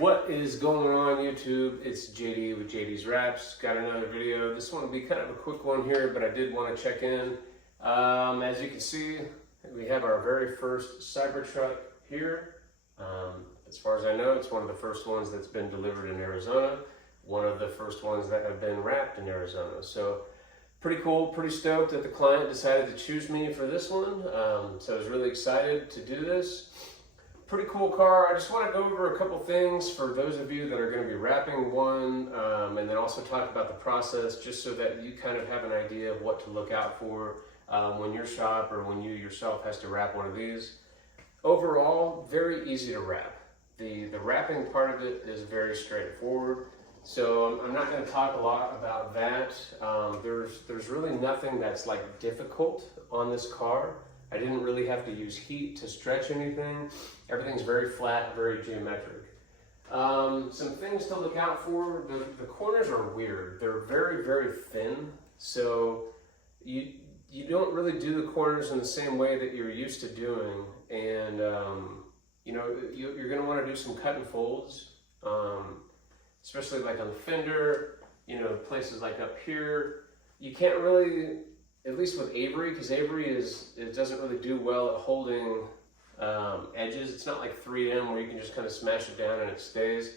What is going on YouTube? It's JD with JD's Wraps. Got another video. This one will be kind of a quick one here, but I did want to check in. As you can see, we have our very first Cybertruck here. As far as I know, it's one of the first ones that's been delivered in Arizona. One of the first ones that have been wrapped in Arizona. So pretty cool, pretty stoked that the client decided to choose me for this one. So I was really excited to do this. Pretty cool car. I just want to go over a couple things for those of you that are going to be wrapping one, and then also talk about the process just so that you kind of have an idea of what to look out for when your shop or when you yourself has to wrap one of these. Overall, very easy to wrap. The wrapping part of it is very straightforward. So I'm not going to talk a lot about that. There's really nothing that's like difficult on this car. I didn't really have to use heat to stretch anything. Everything's very flat, very geometric. Some things to look out for. The corners are weird. They're very, very thin. So you don't really do the corners in the same way that you're used to doing. And you know, you're going to want to do some cut and folds, especially like on the fender, you know, places like up here. You can't really, at least with Avery, because Avery it doesn't really do well at holding edges. It's not like 3M where you can just kind of smash it down and it stays.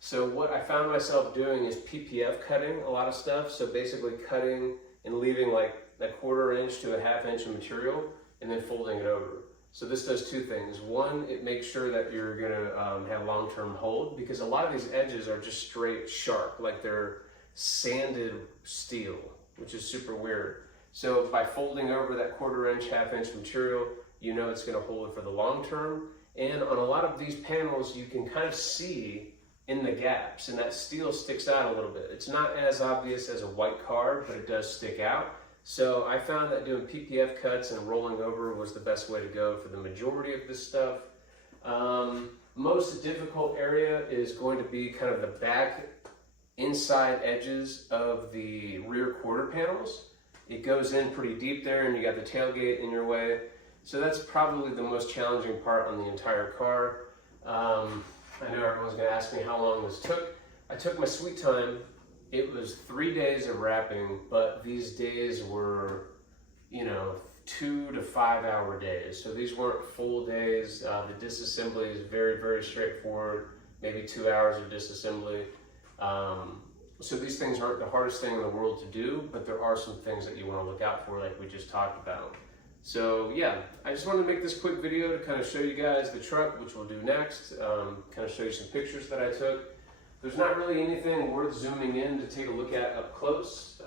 So what I found myself doing is PPF cutting a lot of stuff. So basically cutting and leaving like a 1/4 inch to a 1/2 inch of material and then folding it over. So this does two things. One, it makes sure that you're gonna have long-term hold, because a lot of these edges are just straight sharp, like they're sanded steel, which is super weird. So by folding over that 1/4 inch, 1/2 inch material, you know it's going to hold it for the long term. And on a lot of these panels, you can kind of see in the gaps, and that steel sticks out a little bit. It's not as obvious as a white car, but it does stick out. So I found that doing PPF cuts and rolling over was the best way to go for the majority of this stuff. Most difficult area is going to be kind of the back inside edges of the rear quarter panels. It goes in pretty deep there, and you got the tailgate in your way. So that's probably the most challenging part on the entire car. I know everyone's gonna ask me how long this took. I took my sweet time. It was 3 days of wrapping, but these days were, you know, 2 to 5 hour days. So these weren't full days. The disassembly is very, very straightforward, maybe 2 hours of disassembly. So these things aren't the hardest thing in the world to do, but there are some things that you want to look out for, like we just talked about. So yeah, I just wanted to make this quick video to kind of show you guys the truck, which we'll do next, kind of show you some pictures that I took. There's not really anything worth zooming in to take a look at up close.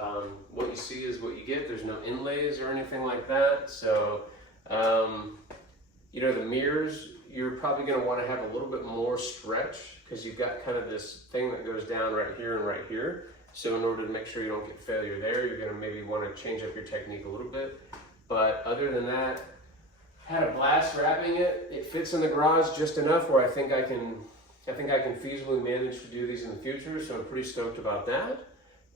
What you see is what you get. There's no inlays or anything like that. So, you know, the mirrors, you're probably going to want to have a little bit more stretch, because you've got kind of this thing that goes down right here and right here. So in order to make sure you don't get failure there, you're going to maybe want to change up your technique a little bit. But other than that, had a blast wrapping it. It fits in the garage just enough where I think I can feasibly manage to do these in the future. So I'm pretty stoked about that.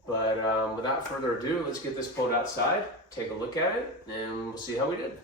But without further ado, let's get this pulled outside, take a look at it, and we'll see how we did.